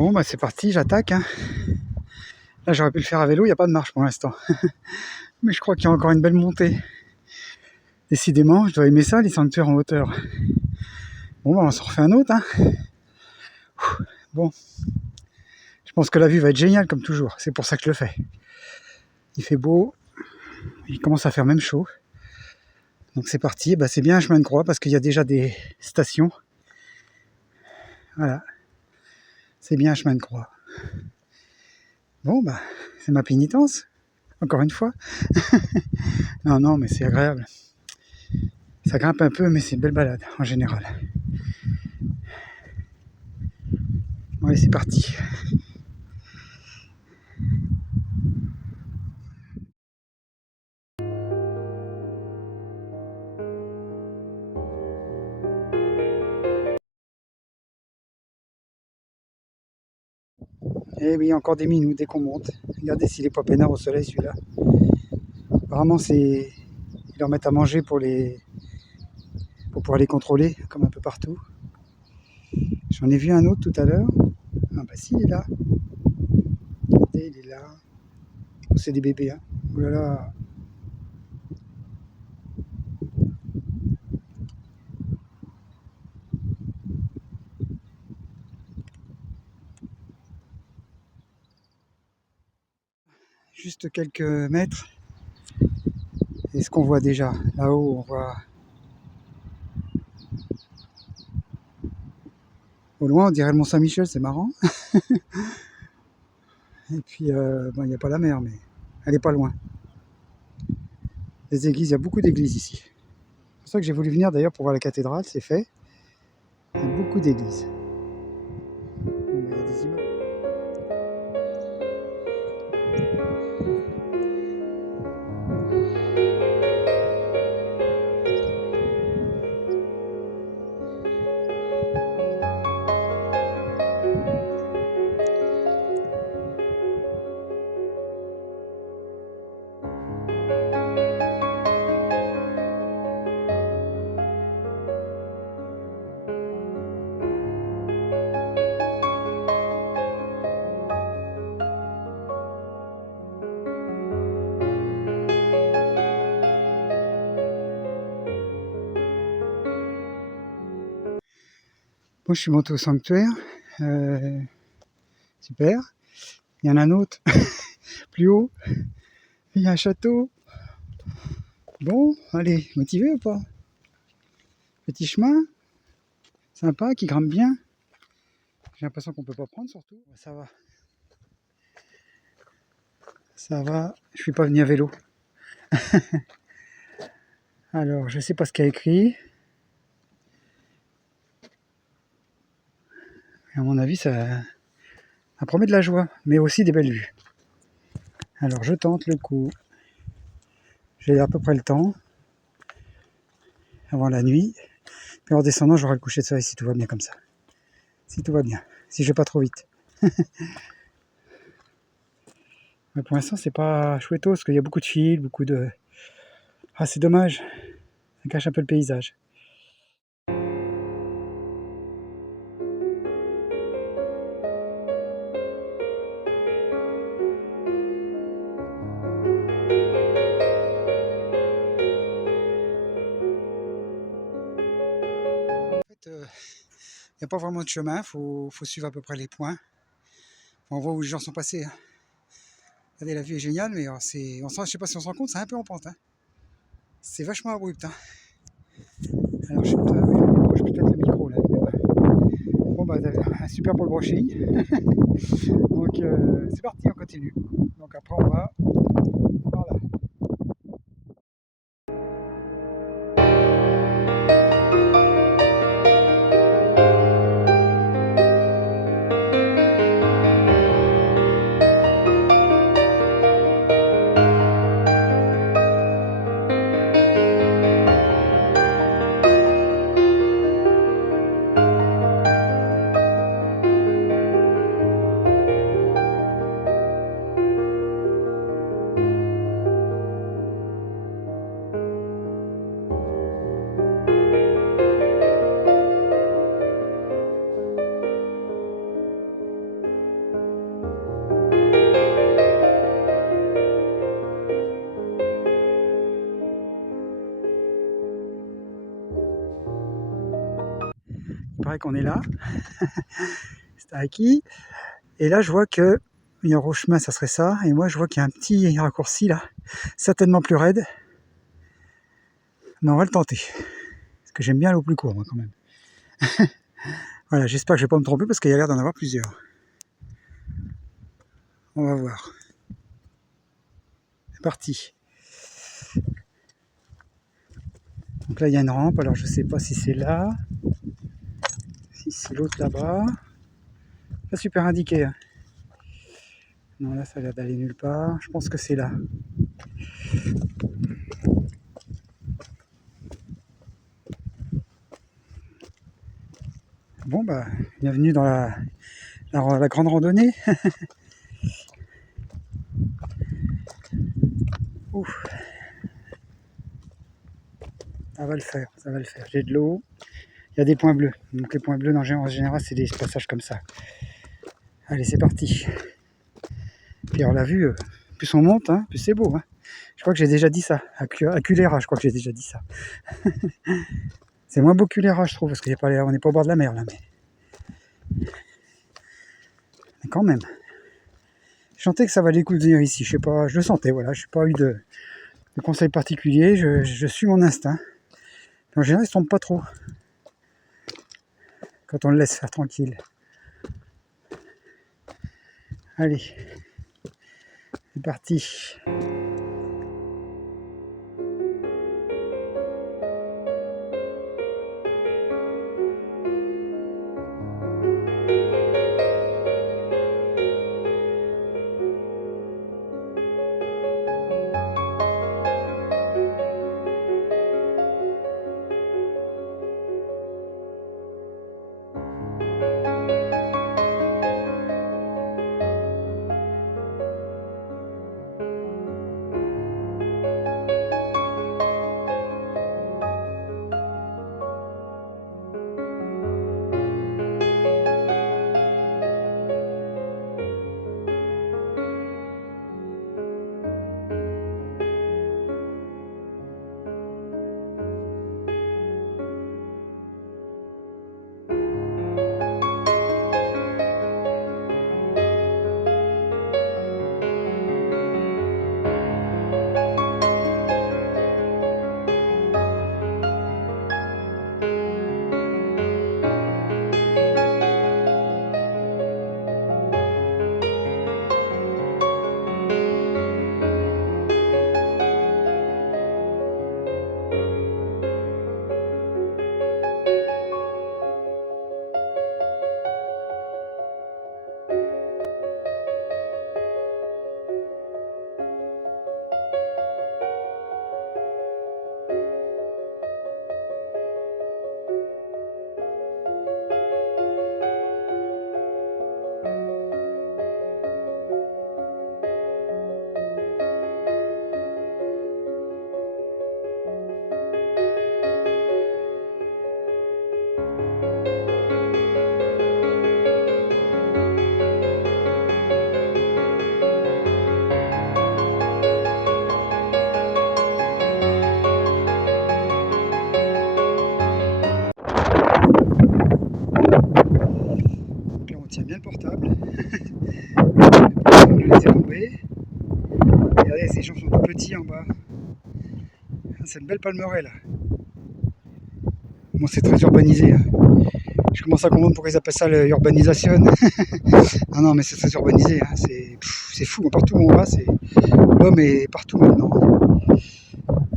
Bon, bah c'est parti, j'attaque. Hein. Là, j'aurais pu le faire à vélo, il n'y a pas de marche pour l'instant. Mais je crois qu'il y a encore une belle montée. Décidément, je dois aimer ça, les sanctuaires en hauteur. Bon, bah on s'en refait un autre. Hein. Bon, je pense que la vue va être géniale comme toujours. C'est pour ça que je le fais. Il fait beau, il commence à faire même chaud. Donc c'est parti, bah, c'est bien un chemin de croix parce qu'il y a déjà des stations. Voilà, c'est bien un chemin de croix. Bon, bah, c'est ma pénitence, encore une fois. Non, mais c'est agréable. Ça grimpe un peu, mais c'est une belle balade en général. Allez, c'est parti. Et oui, encore des minutes dès qu'on monte. Regardez s'il est pas peinard au soleil celui-là. Apparemment, c'est ils leur mettent à manger pour pouvoir les contrôler, comme un peu partout. J'en ai vu un autre tout à l'heure. Ah bah si, il est là. Regardez, il est là. Oh, c'est des bébés, hein. Oh là là. Juste quelques mètres. Et ce qu'on voit déjà, là-haut, on voit au loin, on dirait le Mont Saint-Michel, c'est marrant. Et puis, bon, il n'y a pas la mer, mais elle n'est pas loin. Les églises, il y a beaucoup d'églises ici. C'est pour ça que j'ai voulu venir d'ailleurs pour voir la cathédrale, c'est fait. Il y a beaucoup d'églises. Bon, il y a des immeubles. Moi, je suis monté au sanctuaire. Super. Il y en a un autre, plus haut. Il y a un château. Bon, allez, motivé ou pas? Petit chemin, sympa, qui grimpe bien. J'ai l'impression qu'on peut pas prendre surtout. Ça va. Ça va, je suis pas venu à vélo. Alors, je sais pas ce qu'il y a écrit. À mon avis, ça promet de la joie, mais aussi des belles vues. Alors, je tente le coup. J'ai à peu près le temps. Avant la nuit. Puis en descendant, j'aurai le coucher de soleil si tout va bien comme ça. Si tout va bien. Si je vais pas trop vite. Mais pour l'instant, c'est pas chouetto parce qu'il y a beaucoup de fils, beaucoup de... Ah, c'est dommage. Ça cache un peu le paysage. En fait, il n'y a pas vraiment de chemin. Faut suivre à peu près les points. On voit où les gens sont passés. Hein. Regardez, la vue est géniale, mais je sais pas si on se rend compte, c'est un peu en pente. Hein. C'est vachement abrupt. Hein. Alors, je peut-être le micro là. Bon, bah, super pour le brushing. Donc, c'est parti, on continue. Donc, après, on va par là. Il paraît qu'on est là. C'est acquis. Et là, je vois que il y a un chemin, ça serait ça. Et moi, je vois qu'il y a un petit raccourci là, certainement plus raide. Mais on va le tenter. Parce que j'aime bien aller au plus court, moi, quand même. Voilà, j'espère que je vais pas me tromper parce qu'il y a l'air d'en avoir plusieurs. On va voir. C'est parti. Donc là, il y a une rampe. Alors, je sais pas si c'est là. Si c'est l'autre là-bas. Pas super indiqué. Hein. Non, là, ça a l'air d'aller nulle part. Je pense que c'est là. Bon, bah, bienvenue dans la grande randonnée. Ouf. Ça va le faire, ça va le faire. J'ai de l'eau. Il y a des points bleus. Donc les points bleus, en général, c'est des passages comme ça. Allez, c'est parti. Puis alors la vue, plus on monte, hein, plus c'est beau. Hein. Je crois que j'ai déjà dit ça. Aculera, je crois que j'ai déjà dit ça. C'est moins beau qu'Ulera, je trouve, parce qu'on n'est pas au bord de la mer, là. Mais quand même. Je sentais que ça valait le coup de venir ici. Je sais pas, je le sentais, voilà. Je n'ai pas eu de conseils particuliers. Je suis mon instinct. En général, il ne tombe pas trop. Quand on le laisse faire tranquille. Allez. C'est parti. Tient bien le portable. On le laisse tomber. Regardez, ces gens sont tout petits en bas. C'est une belle palmeraie là. Bon, c'est très urbanisé. Hein. Je commence à comprendre pourquoi ils appellent ça l'urbanisation. Ah non, mais c'est très urbanisé. Hein. C'est fou. Partout où on va, l'homme est partout maintenant.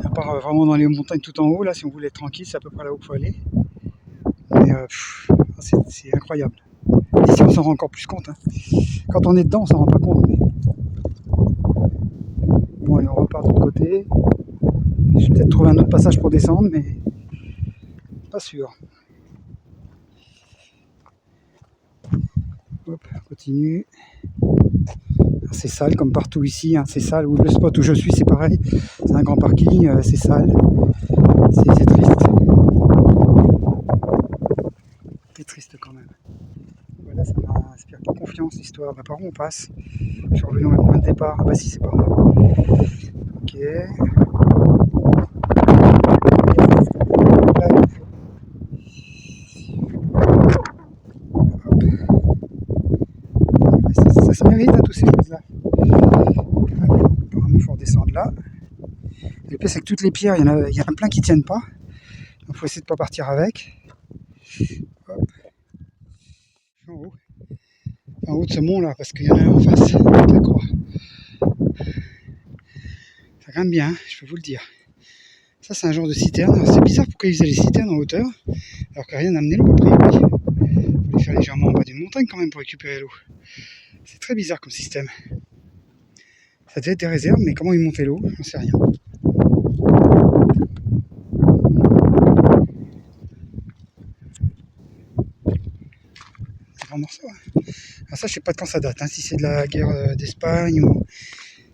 À part vraiment dans les montagnes tout en haut, là, si on voulait être tranquille, c'est à peu près là où il faut aller. Mais c'est incroyable. Ici, on s'en rend encore plus compte. Hein. Quand on est dedans, on s'en rend pas compte. Mais... Bon, allez, on repart de l'autre côté. Je vais peut-être trouver un autre passage pour descendre, mais pas sûr. Hop, on continue. C'est sale comme partout ici. Hein. C'est sale. Le spot où je suis, c'est pareil. C'est un grand parking. C'est sale. C'est triste. C'est triste quand même. Voilà, ça m'inspire pas confiance l'histoire. Bah, par où on passe? Je suis revenu au même point de départ. Ah bah si, c'est pas grave. Ok. Là, mérite, hein, toutes ces choses-là. Apparemment, il faut redescendre là. Le pire, c'est que toutes les pierres, il y en a plein qui tiennent pas. Donc, il faut essayer de pas partir avec. Hop. Je suis en haut de ce mont là, parce qu'il y en a un en face, avec la croix. Ça grimpe bien, hein, je peux vous le dire. Ça, c'est un genre de citerne. C'est bizarre pourquoi ils faisaient les citernes en hauteur, alors que rien n'a amené l'eau a priori. Il faut les faire légèrement en bas d'une montagne quand même pour récupérer l'eau. C'est très bizarre comme système. Ça devait être des réserves, mais comment ils montaient l'eau, j'en sais rien. C'est un grand morceau. Hein. Alors ça, je sais pas de quand ça date. Hein. Si c'est de la guerre d'Espagne ou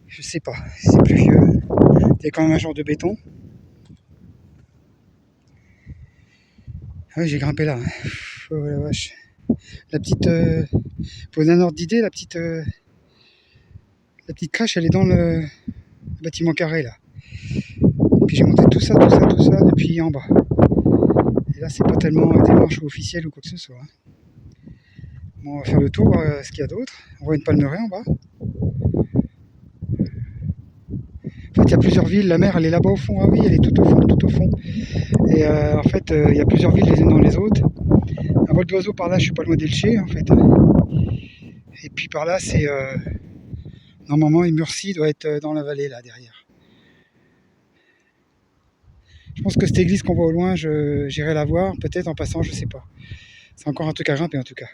je sais pas. Si c'est plus vieux. Il y a quand même un genre de béton. Ah oui, j'ai grimpé là. Hein. Oh la vache. La petite, pour donner un ordre d'idée, la petite crèche, elle est dans le bâtiment carré là. Et puis j'ai monté tout ça depuis en bas. Et là, c'est pas tellement des marches officielles ou quoi que ce soit. Hein. Bon, on va faire le tour, voir ce qu'il y a d'autre. On voit une palmeraie en bas. En fait, il y a plusieurs villes. La mer, elle est là-bas au fond. Ah oui, elle est tout au fond, tout au fond. Et en fait, il y a plusieurs villes les unes dans les autres. Un vol d'oiseau par là, je suis pas loin d'Elché en fait. Et puis par là, c'est normalement Murcie doit être dans la vallée là derrière. Je pense que cette église qu'on voit au loin, j'irai la voir, peut-être en passant, je sais pas. C'est encore un truc à grimper en tout cas.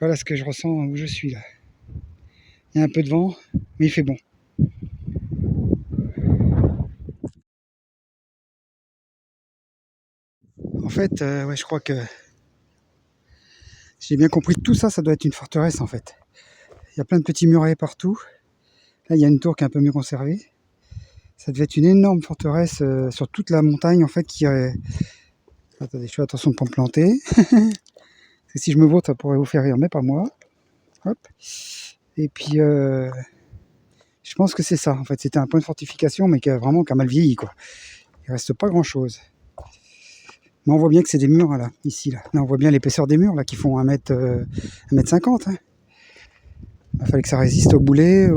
Voilà ce que je ressens où je suis là. Il y a un peu de vent, mais il fait bon. En fait, ouais, je crois que j'ai bien compris que tout ça, ça doit être une forteresse en fait. Il y a plein de petits murets partout. Là, il y a une tour qui est un peu mieux conservée. Ça devait être une énorme forteresse sur toute la montagne en fait qui est... Attendez, je fais attention de ne pas me planter. Parce que si je me vautre, ça pourrait vous faire rire, mais pas moi. Hop. Et puis, je pense que c'est ça. En fait, c'était un point de fortification, mais qui a mal vieilli, quoi. Il reste pas grand-chose. Mais on voit bien que c'est des murs, là, ici. Là, on voit bien l'épaisseur des murs, là, qui font 1m50. Hein. Il fallait que ça résiste au boulet,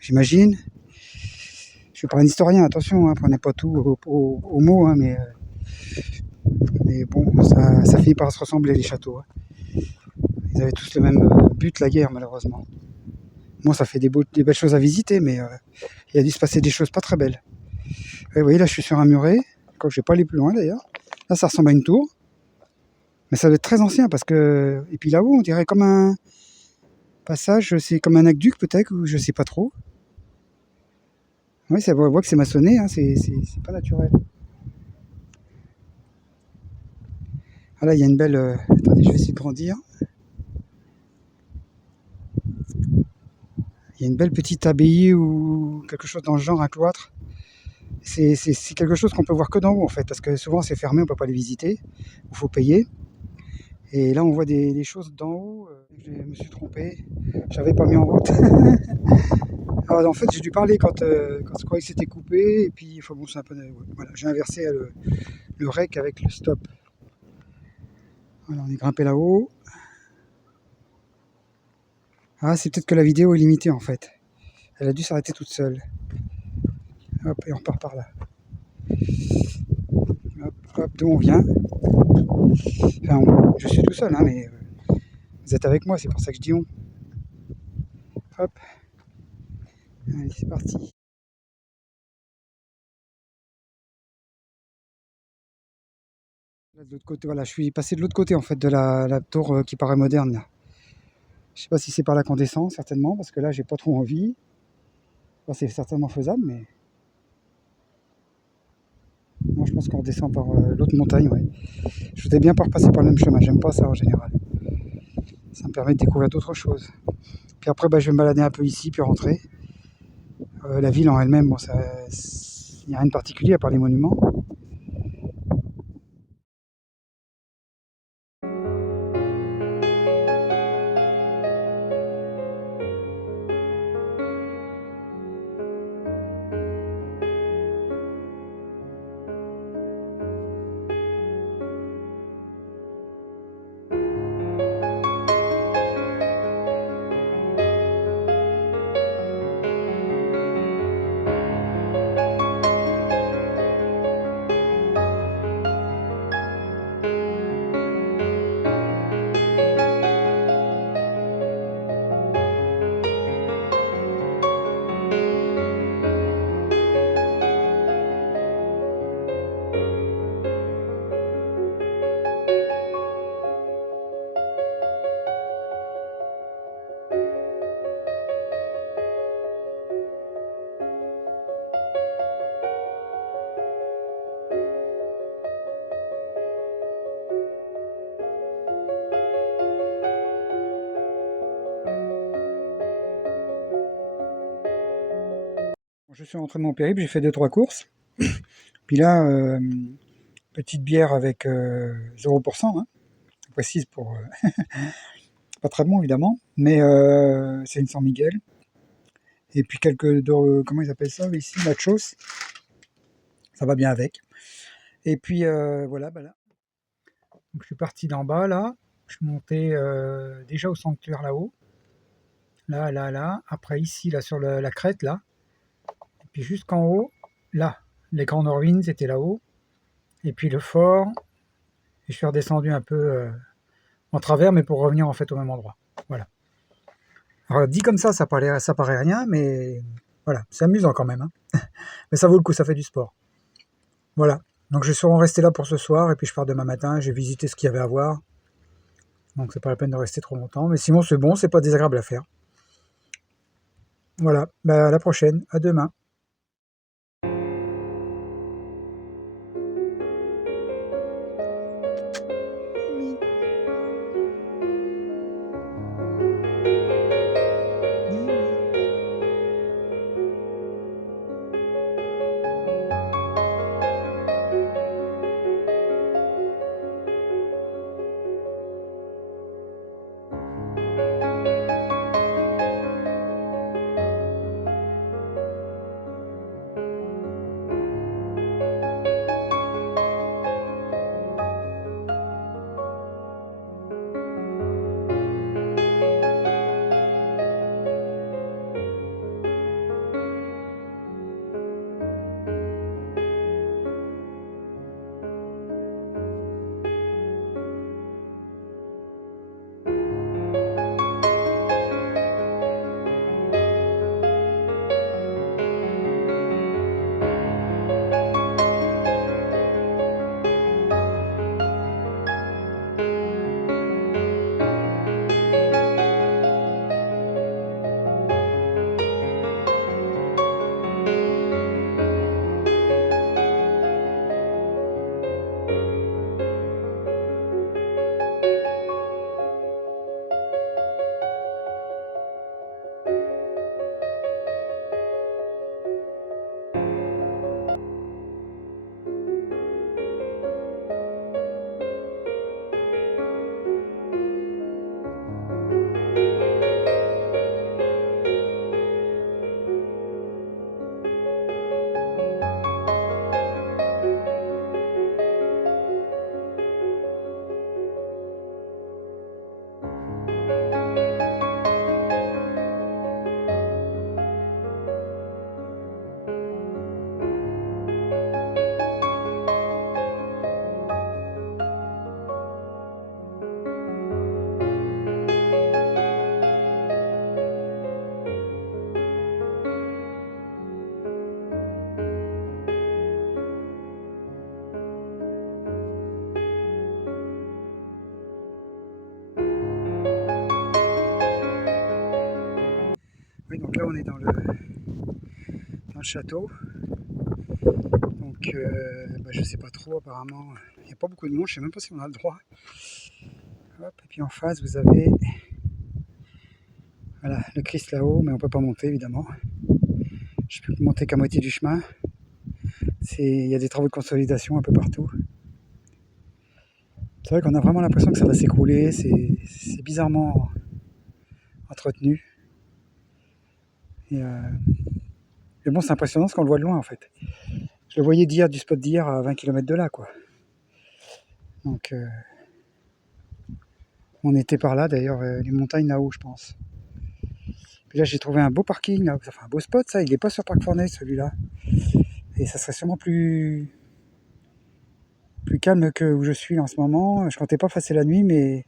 j'imagine. Je suis pas un historien, attention, hein, prenez pas tout au mot, hein, mais bon, ça finit par se ressembler, les châteaux. Hein. Ils avaient tous le même but, la guerre, malheureusement. Moi, ça fait des belles choses à visiter, mais il a dû se passer des choses pas très belles. Et vous voyez, là, je suis sur un muret, quand je vais pas aller plus loin, d'ailleurs. Là, ça ressemble à une tour, mais ça doit être très ancien, parce que... Et puis là-haut, on dirait comme un passage, c'est comme un aqueduc, peut-être, ou je sais pas trop. Oui, ça voit que c'est maçonné, hein, c'est pas naturel. Ah là, il y a une belle... attendez, je vais essayer de grandir. Il y a une belle petite abbaye ou quelque chose dans le genre, un cloître. C'est quelque chose qu'on peut voir que d'en haut en fait, parce que souvent c'est fermé, on peut pas les visiter, il faut payer. Et là on voit des choses d'en haut, je me suis trompé, j'avais pas mis en route. Alors en fait j'ai dû parler quand je croyais que c'était coupé, et puis il faut bon c'est un peu... Voilà, j'ai inversé le rec avec le stop. Voilà, on est grimpé là-haut. Ah, c'est peut-être que la vidéo est limitée en fait. Elle a dû s'arrêter toute seule. Hop, et on repart par là. Hop, hop, d'où on vient. Enfin, je suis tout seul, hein, mais vous êtes avec moi, c'est pour ça que je dis on. Hop. Allez, c'est parti. Là, de l'autre côté, voilà, je suis passé de l'autre côté en fait de la tour qui paraît moderne là. Je sais pas si c'est par là qu'on descend, certainement, parce que là j'ai pas trop envie. Enfin, c'est certainement faisable, mais moi je pense qu'on redescend par l'autre montagne, ouais. Je voudrais bien pas repasser par le même chemin, j'aime pas ça en général. Ça me permet de découvrir d'autres choses. Puis après, bah, je vais me balader un peu ici, puis rentrer. La ville en elle-même, bon, il n'y a rien de particulier à part les monuments. suis rentré de mon périple, j'ai fait 2-3 courses. Puis là, petite bière avec 0%, hein, je précise pour... pas très bon évidemment, mais c'est une San Miguel. Et puis quelques... comment ils appellent ça ici? Nachos. Ça va bien avec. Et puis voilà, bah là. Donc, je suis parti d'en bas là. Je suis monté déjà au sanctuaire là-haut. Là. Après ici, là sur la crête là. Et puis jusqu'en haut, là. Les grandes ruines étaient là-haut. Et puis le fort. Et je suis redescendu un peu en travers, mais pour revenir en fait au même endroit. Voilà. Alors dit comme ça paraît rien, mais voilà, c'est amusant quand même. Hein. Mais ça vaut le coup, ça fait du sport. Voilà. Donc je suis resté là pour ce soir, et puis je pars demain matin, j'ai visité ce qu'il y avait à voir. Donc c'est pas la peine de rester trop longtemps. Mais sinon c'est bon, c'est pas désagréable à faire. Voilà, bah, à la prochaine, à demain. Oui, donc là on est dans le château. Donc bah, je sais pas trop, apparemment il n'y a pas beaucoup de monde, je sais même pas si on a le droit. Hop, et puis en face vous avez voilà, le Christ là-haut, mais on peut pas monter évidemment. Je peux monter qu'à moitié du chemin. Il y a des travaux de consolidation un peu partout. C'est vrai qu'on a vraiment l'impression que ça va s'écrouler, c'est bizarrement entretenu. Et, mais bon, c'est impressionnant ce qu'on le voit de loin en fait. Je le voyais d'hier, du spot d'hier à 20 km de là, quoi. Donc, on était par là d'ailleurs, les montagnes là-haut, je pense. Puis là, j'ai trouvé un beau parking, là. Enfin, un beau spot, ça. Il n'est pas sur Parc Forney, celui-là. Et ça serait sûrement plus calme que où je suis en ce moment. Je comptais pas passer la nuit, mais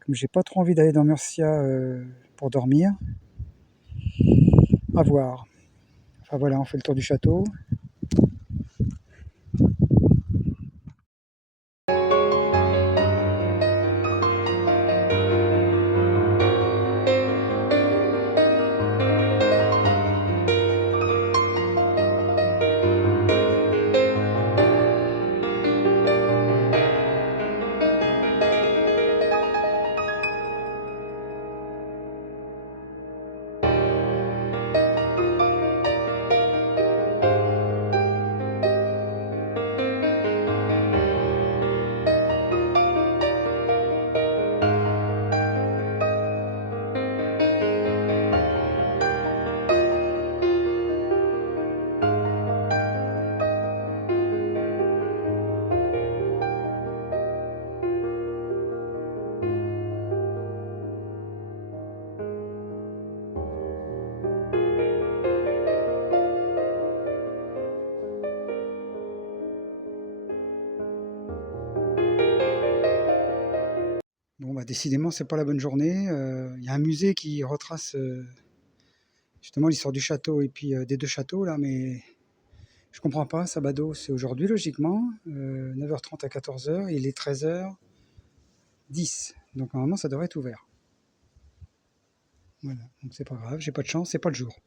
comme j'ai pas trop envie d'aller dans Murcia pour dormir, à voir. Enfin voilà, on fait le tour du château. décidément, c'est pas la bonne journée. Il y a un musée qui retrace justement l'histoire du château et puis des 2 châteaux là, mais je comprends pas. Sabado, c'est aujourd'hui logiquement, 9h30 à 14h, il est 13h10. Donc normalement, ça devrait être ouvert. Voilà, donc c'est pas grave, j'ai pas de chance, c'est pas le jour.